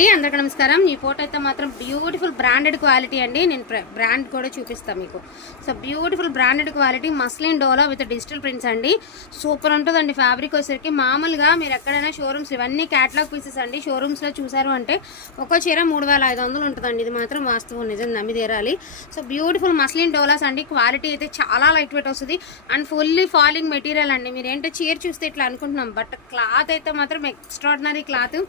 ఏ, అందరికీ నమస్కారం. ఈ ఫోటో అయితే మాత్రం బ్యూటిఫుల్ బ్రాండెడ్ క్వాలిటీ అండి. నేను బ్రాండ్ కూడా చూపిస్తాను మీకు. So beautiful branded quality muslin dola with digital prints అండి. సూపర్ ఉంటుందండి ఫ్యాబ్రిక్ వచ్చేసరికి. మామూలుగా మీరు ఎక్కడైనా షోరూమ్స్ ఇవన్నీ క్యాటలాగ్ పీసెస్ అండి. షోరూమ్స్లో చూసారు అంటే ఒక చీర మూడు వేల ఐదు వందలు ఉంటుందండి. ఇది మాత్రం వాస్తవం నిజం నమ్మి తీరాలి సో బ్యూటిఫుల్ మస్లిన్ డోలాస్ అండి. క్వాలిటీ అయితే చాలా లైట్ వెయిట్ వస్తుంది. అండ్ ఫుల్లీ ఫాలింగ్ మెటీరియల్ అండి. మీరు ఏంటో చీర చూస్తే ఇట్లా అనుకుంటున్నాం. బట్ క్లాత్ అయితే మాత్రం extraordinary cloth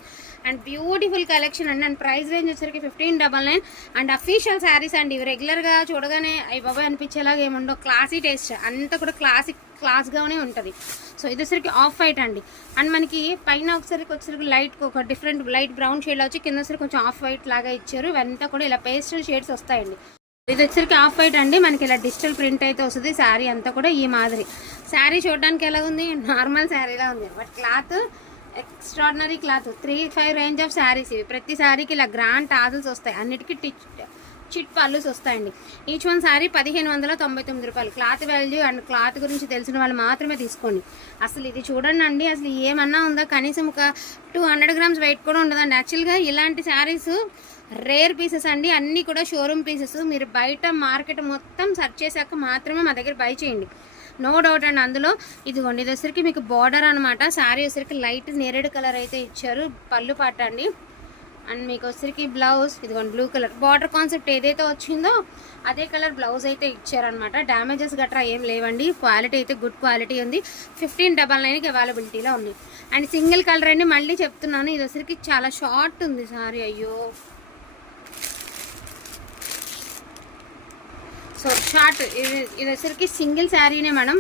and beautiful collection అండి అండ్ ప్రైస్ రేంజ్ వచ్చరికి fifteen double nine and official saris అండి ఇవి రెగ్యులర్గా చూడగానే అవి బాబాయ్ అనిపించేలాగా ఏముండవు. క్లాసీ టేస్ట్ అంతా కూడా క్లాసిక్ క్లాస్గానే ఉంటుంది. సో ఇది వచ్చరికి ఆఫ్ వైట్ అండి. అండ్ మనకి పైన ఒకసారికి వచ్చరికి లైట్ ఒక డిఫరెంట్ లైట్ బ్రౌన్ షేడ్ వచ్చి కింద వచ్చరికి కొంచెం ఆఫ్ వైట్ లాగా ఇచ్చారు. ఇవంతా కూడా ఇలా పేస్టల్ షేడ్స్ వస్తాయండి. ఇది వచ్చరికి ఆఫ్ వైట్ అండి. మనకి ఇలా డిజిటల్ ప్రింట్ అయితే వస్తుంది. శారీ అంతా కూడా ఈ మాదిరి. శారీ చూడడానికి ఎలా ఉంది? నార్మల్ శారీలా ఉంది. But cloth extraordinary cloth three five range of saris ఇవి. ప్రతి శారీకి ఇలా గ్రాండ్ టాజల్స్ వస్తాయి. అన్నిటికీ టిచ్ చిట్ పళ్ళుస్ వస్తాయండి. ఈచ్ వన్ శారీ పదిహేను వందల తొంభై తొమ్మిది రూపాయలు. క్లాత్ వాల్యూ అండ్ క్లాత్ గురించి తెలిసిన వాళ్ళు మాత్రమే తీసుకోండి. అసలు ఇది చూడండి అండి అసలు ఏమన్నా ఉందా? కనీసం ఒక టూ హండ్రెడ్ గ్రామ్స్ వెయిట్ కూడా ఉండదండి. యాక్చువల్గా ఇలాంటి శారీస్ రేర్ పీసెస్ అండి. అన్నీ కూడా షోరూమ్ పీసెస్ మీరు బయట మార్కెట్ మొత్తం సెర్చ్ చేశాక మాత్రమే మా దగ్గర బై చేయండి. నో డౌట్ అండి. అందులో ఇదిగోండి ఇది వచ్చరికి మీకు బార్డర్ అనమాట శారీ వచ్చరికి లైట్ నేరేడు కలర్ అయితే ఇచ్చారు. పళ్ళు పాట అండి. అండ్ మీకు వచ్చరికి బ్లౌజ్ ఇదిగోండి బ్లూ కలర్ బార్డర్ కాన్సెప్ట్ ఏదైతే వచ్చిందో అదే కలర్ బ్లౌజ్ అయితే ఇచ్చారనమాట డ్యామేజెస్ గట్రా ఏం లేవండి. క్వాలిటీ అయితే గుడ్ క్వాలిటీ ఉంది. ఫిఫ్టీన్ డబల్ నైన్కి అవైలబిలిటీలో ఉంది. అండ్ సింగిల్ కలర్ అండి. మళ్ళీ చెప్తున్నాను ఇది వచ్చరికి చాలా షార్ట్ ఉంది సారీ అయ్యో! సో షార్ట్ ఇది ఇది వచ్చరికి సింగిల్ శారీనే మేడం.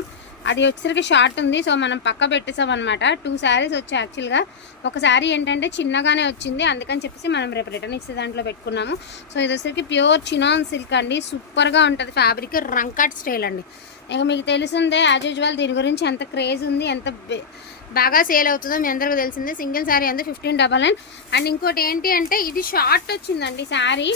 అది వచ్చేసరికి షార్ట్ ఉంది. సో మనం పక్క పెట్టేసామన్నమాట. అనమాట టూ శారీస్ వచ్చాయి యాక్చువల్గా ఒక శారీ ఏంటంటే చిన్నగానే వచ్చింది. అందుకని చెప్పేసి మనం రేపు రిటర్న్ ఇచ్చే దాంట్లో పెట్టుకున్నాము. సో ఇది వచ్చరికి ప్యూర్ చినాన్ సిల్క్ అండి. సూపర్గా ఉంటుంది. ఫ్యాబ్రిక్ రంకట్ స్టైల్ అండి. ఇక మీకు తెలిసిందే యాజ్ యూజువల్ దీని గురించి ఎంత క్రేజ్ ఉంది ఎంత బాగా సేల్ అవుతుందో మీ అందరికీ తెలిసిందే. సింగిల్ శారీ అంతా ఫిఫ్టీన్ డబల్ నైన్ అండ్ ఇంకోటి ఏంటి అంటే ఇది షార్ట్ వచ్చిందండి శారీ.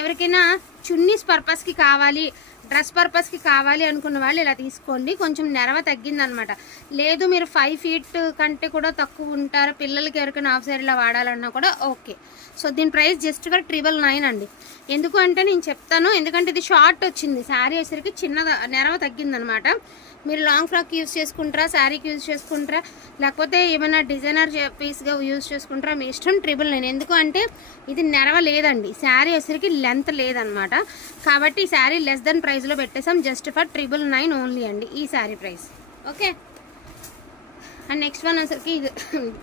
ఎవరికైనా చున్నీస్ పర్పస్కి కావాలి డ్రెస్ పర్పస్కి కావాలి అనుకున్న వాళ్ళు ఇలా తీసుకోండి. కొంచెం నెరవ తగ్గిందనమాట. లేదు మీరు ఫైవ్ ఫీట్ కంటే కూడా తక్కువ ఉంటారు. పిల్లలకి ఎవరికైనా హాఫ్ ఇలా వాడాలన్నా కూడా ఓకే సో దీని ప్రైస్ జస్ట్ ట్రిబుల్ నైన్ అండి. ఎందుకు అంటే నేను చెప్తాను. ఎందుకంటే ఇది షార్ట్ వచ్చింది. శారీ వచ్చేసరికి చిన్న నెరవ తగ్గిందనమాట. మీరు లాంగ్ ఫ్రాక్ యూస్ చేసుకుంటారా? శారీకి యూజ్ చేసుకుంటారా? లేకపోతే ఏమైనా డిజైనర్ పీస్గా యూజ్ చేసుకుంటారా? మీ ఇష్టం ట్రిబుల్ నైన్ ఎందుకు అంటే ఇది నెరవ లేదండి. శారీ వచ్చరికి లెంత్ లేదనమాట. కాబట్టి ఈ శారీ లెస్ దెన్ ప్రైస్లో పెట్టేసాం just for triple nine only అండి ఈ sari price. Okay? And next one అసలుకి ఇది.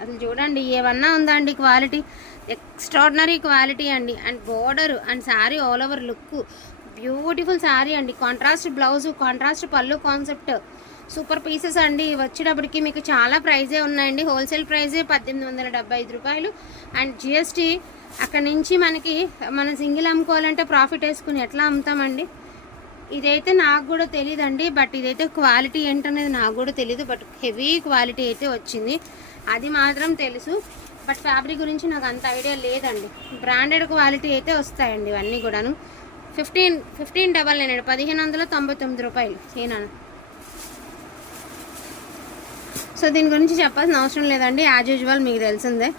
అసలు చూడండి ఏమన్నా ఉందా అండి క్వాలిటీ ఎక్స్ట్రాడినరీ క్వాలిటీ అండి. And border and sari all over look beautiful sari అండి. Contrast blouse contrast pallu concept super pieces అండి. వచ్చేటప్పటికి మీకు చాలా ప్రైజే ఉన్నాయండి. హోల్సేల్ ప్రైజే పద్దెనిమిది వందల డెబ్బై ఐదు రూపాయలు. అండ్ జిఎస్టీ అక్కడ నుంచి మనకి మనం సింగిల్ అమ్ముకోవాలంటే ప్రాఫిట్ వేసుకుని ఎట్లా అమ్ముతామండి? ఇదైతే నాకు కూడా తెలియదండి బట్ ఇదైతే క్వాలిటీ ఏంటనేది నాకు కూడా తెలియదు బట్ హెవీ క్వాలిటీ అయితే వచ్చింది. అది మాత్రం తెలుసు బట్ ఫ్యాబ్రిక్ గురించి నాకు అంత ఐడియా లేదండి. బ్రాండెడ్ క్వాలిటీ అయితే వస్తాయండి ఇవన్నీ కూడాను. ఫిఫ్టీన్ ఫిఫ్టీన్ డబల్ నైన్ పదిహేను వందల తొంభై తొమ్మిది రూపాయలు ఏనా? సో దీని గురించి చెప్పాల్సిన అవసరం లేదండి యాజ్ యూజువల్ మీకు తెలిసిందే.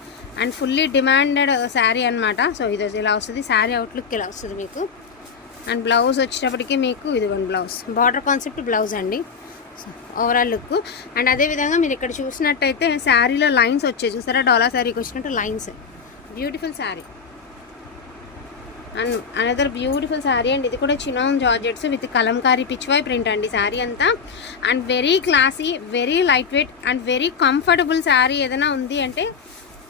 అండ్ ఫుల్లీ డిమాండెడ్ శారీ అనమాట సో ఇది ఇలా వస్తుంది శారీ అవుట్లుక్ ఇలా వస్తుంది మీకు? అండ్ బ్లౌజ్ వచ్చేటప్పటికి మీకు ఇదిగోండి బ్లౌజ్. బార్డర్ కాన్సెప్ట్ బ్లౌజ్ అండి. ఓవరాల్ లుక్ అండ్ అదేవిధంగా మీరు ఇక్కడ చూసినట్టయితే శారీలో లైన్స్ వచ్చాయి. చూసారా? డోలా శారీకి వచ్చినట్టు lines. Beautiful sari and another beautiful sari and. ఇది కూడా chinon georgettes with kalamkari pichwai print అండి శారీ అంతా. And very classy very light weight and very comfortable sari ఏదైనా ఉంది అంటే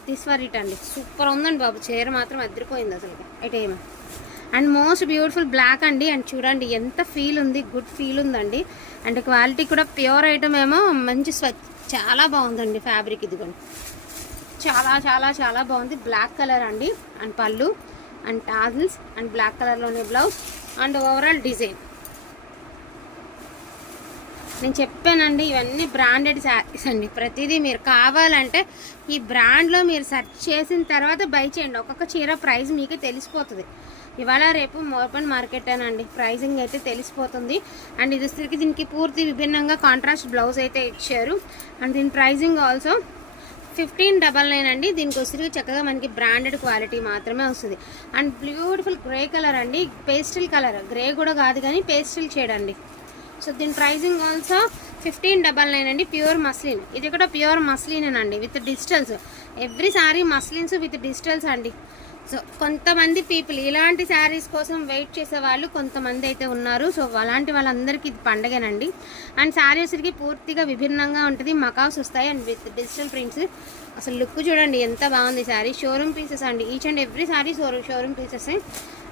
దిస్ వర్ ఇట్ అండి. సూపర్ ఉందండి బాబు. చీర మాత్రం అదిరిపోయింది అసలు అయితే ఏమో అండ్ మోస్ట్ బ్యూటిఫుల్ బ్లాక్ అండి. అండ్ చూడండి ఎంత ఫీల్ ఉంది గుడ్ ఫీల్ ఉందండి. అండ్ క్వాలిటీ కూడా ప్యూర్ ఐటమ్ ఏమో మంచి స్వ చాలా బాగుందండి ఫ్యాబ్రిక్ ఇదిగోండి. చాలా చాలా చాలా బాగుంది. బ్లాక్ కలర్ అండి. And pallu and tassels and black కలర్లోనే బ్లౌజ్ అండ్ ఓవరాల్ డిజైన్. నేను చెప్పానండి ఇవన్నీ బ్రాండెడ్ శారీస్ అండి. ప్రతిదీ మీరు కావాలంటే ఈ బ్రాండ్లో మీరు సెర్చ్ చేసిన తర్వాత బై చేయండి. ఒక్కొక్క చీర ప్రైస్ మీకే తెలిసిపోతుంది. ఇవాళ రేపు ఓపెన్ మార్కెటేనండి ప్రైజింగ్ అయితే తెలిసిపోతుంది. అండ్ ఇది వచ్చేసరికి దీనికి పూర్తి విభిన్నంగా కాంట్రాస్ట్ బ్లౌజ్ అయితే ఇచ్చారు. అండ్ దీని pricing also fifteen double nine అండి. దీనికి వచ్చి చక్కగా మనకి బ్రాండెడ్ క్వాలిటీ మాత్రమే వస్తుంది. అండ్ బ్యూటిఫుల్ గ్రే కలర్ అండి. పేస్టిల్ కలర్ గ్రే కూడా కాదు కానీ పేస్టిల్ షేడ్ అండి. సో దీని pricing also fifteen double nine అండి. ప్యూర్ మస్లిన్ ఇది కూడా ప్యూర్ మస్లిన్ అండి. With digitals every sari muslins with digitals అండి. సో కొంతమంది పీపుల్ ఇలాంటి శారీస్ కోసం వెయిట్ చేసే వాళ్ళు కొంతమంది అయితే ఉన్నారు. సో అలాంటి వాళ్ళందరికీ ఇది పండగనండి. అండ్ శారీ వచ్చరికి పూర్తిగా విభిన్నంగా ఉంటుంది. మకాస్ వస్తాయి అండ్ విత్ డిజిటల్ ప్రింట్స్. అసలు లుక్ చూడండి ఎంత బాగుంది శారీ. షోరూమ్ పీసెస్ అండి. Each and every sari showroom showroom pieces.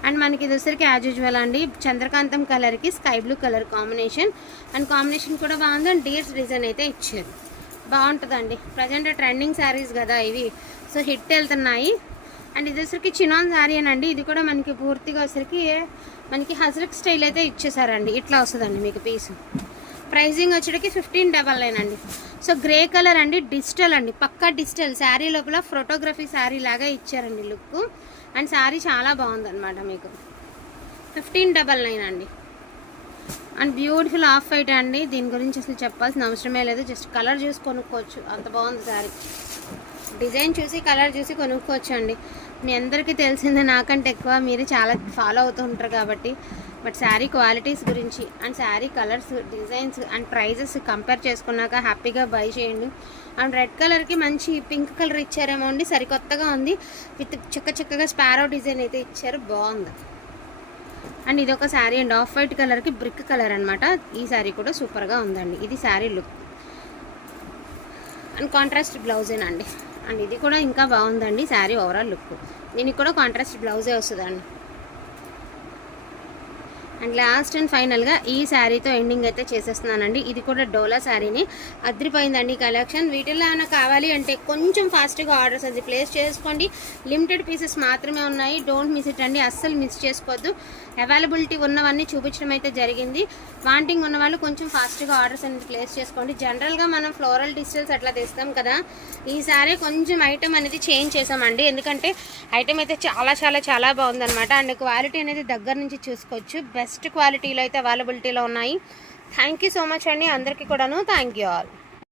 And మనకి ఇది వచ్చరికి యాజ్ యూజువల్ అండి. చంద్రకాంతం కలర్కి sky blue colour combination. And combination కూడా బాగుంది. అండ్ డీర్స్ డిజైన్ అయితే ఇచ్చారు. బాగుంటుందండి. ప్రజెంట్ ట్రెండింగ్ శారీస్ కదా ఇవి. సో హిట్ వెళ్తున్నాయి. అండ్ ఇది వచ్చరికి చినాన్ శారీ అండి ఇది కూడా మనకి పూర్తిగా వచ్చరికి మనకి హజరక్ స్టైల్ అయితే ఇచ్చేసారండి. ఇట్లా వస్తుందండి మీకు పీస్. ప్రైజింగ్ వచ్చేటికి ఫిఫ్టీన్ డబల్ నైన్ అండి. సో గ్రే కలర్ అండి డిజిటల్ అండి. పక్కా డిజిటల్. శారీ లోపల ఫోటోగ్రఫీ శారీ లాగా ఇచ్చారండి లుక్. అండ్ శారీ చాలా బాగుందన్నమాట మీకు. ఫిఫ్టీన్ డబల్ నైన్ అండి. అండ్ బ్యూటిఫుల్ ఆఫ్ వైట్ అండి. దీని గురించి అసలు చెప్పాల్సిన అవసరమే లేదు. జస్ట్ కలర్ చూసి కొనుక్కోవచ్చు. అంత బాగుంది శారీ. డిజైన్ చూసి కలర్ చూసి కొనుక్కోవచ్చు అండి మీ అందరికీ తెలిసిందే నాకంటే ఎక్కువ. మీరు చాలా ఫాలో అవుతూ ఉంటారు కాబట్టి. బట్ శారీ క్వాలిటీస్ గురించి and sari colours designs and prices compare చేసుకున్నాక హ్యాపీగా బై చేయండి. అండ్ రెడ్ కలర్కి మంచి పింక్ కలర్ ఇచ్చారేమో అండి సరికొత్తగా ఉంది. విత్ చక్క చక్కగా స్పారో డిజైన్ అయితే ఇచ్చారు. బాగుంది. అండ్ ఇది ఒక శారీ అండి ఆఫ్ వైట్ కలర్కి బ్రిక్ కలర్ అనమాట ఈ శారీ కూడా సూపర్గా ఉందండి. ఇది శారీ లుక్. అండ్ కాంట్రాస్ట్ బ్లౌజేనండి అండ్ ఇది కూడా ఇంకా బాగుందండి శారీ ఓవరాల్ లుక్ దీనికి కూడా కాంట్రాస్ట్ బ్లౌజే వస్తుందండి. అండ్ లాస్ట్ అండ్ ఫైనల్గా ఈ శారీతో ఎండింగ్ అయితే చేసేస్తున్నానండి. ఇది కూడా డోలా శారీని. అద్రిపోయిందండి కలెక్షన్. వీటిల్లో ఏమైనా కావాలి అంటే కొంచెం ఫాస్ట్గా ఆర్డర్స్ అది ప్లేస్ చేసుకోండి. లిమిటెడ్ పీసెస్ మాత్రమే ఉన్నాయి. డోంట్ మిస్ ఇట్ అండి. అస్సలు మిస్ చేసుకోవద్దు. అవైలబిలిటీ ఉన్నవన్నీ చూపించడం అయితే జరిగింది. వాంటింగ్ ఉన్న వాళ్ళు కొంచెం ఫాస్ట్గా ఆర్డర్స్ అనేది ప్లేస్ చేసుకోండి. జనరల్గా మనం ఫ్లోరల్ డిజిటల్స్ అట్లా తెస్తాం కదా. ఈ సారీ కొంచెం ఐటమ్ అనేది చేంజ్ చేసామండి. ఎందుకంటే ఐటమ్ అయితే చాలా చాలా చాలా బాగుందన్నమాట. అండ్ క్వాలిటీ అనేది దగ్గర నుంచి చూసుకోవచ్చు. బెస్ట్ క్వాలిటీలో అయితే అవైలబిలిటీలో ఉన్నాయి. థ్యాంక్ యూ సో మచ్ అండి. అందరికీ కూడాను థ్యాంక్ యూ ఆల్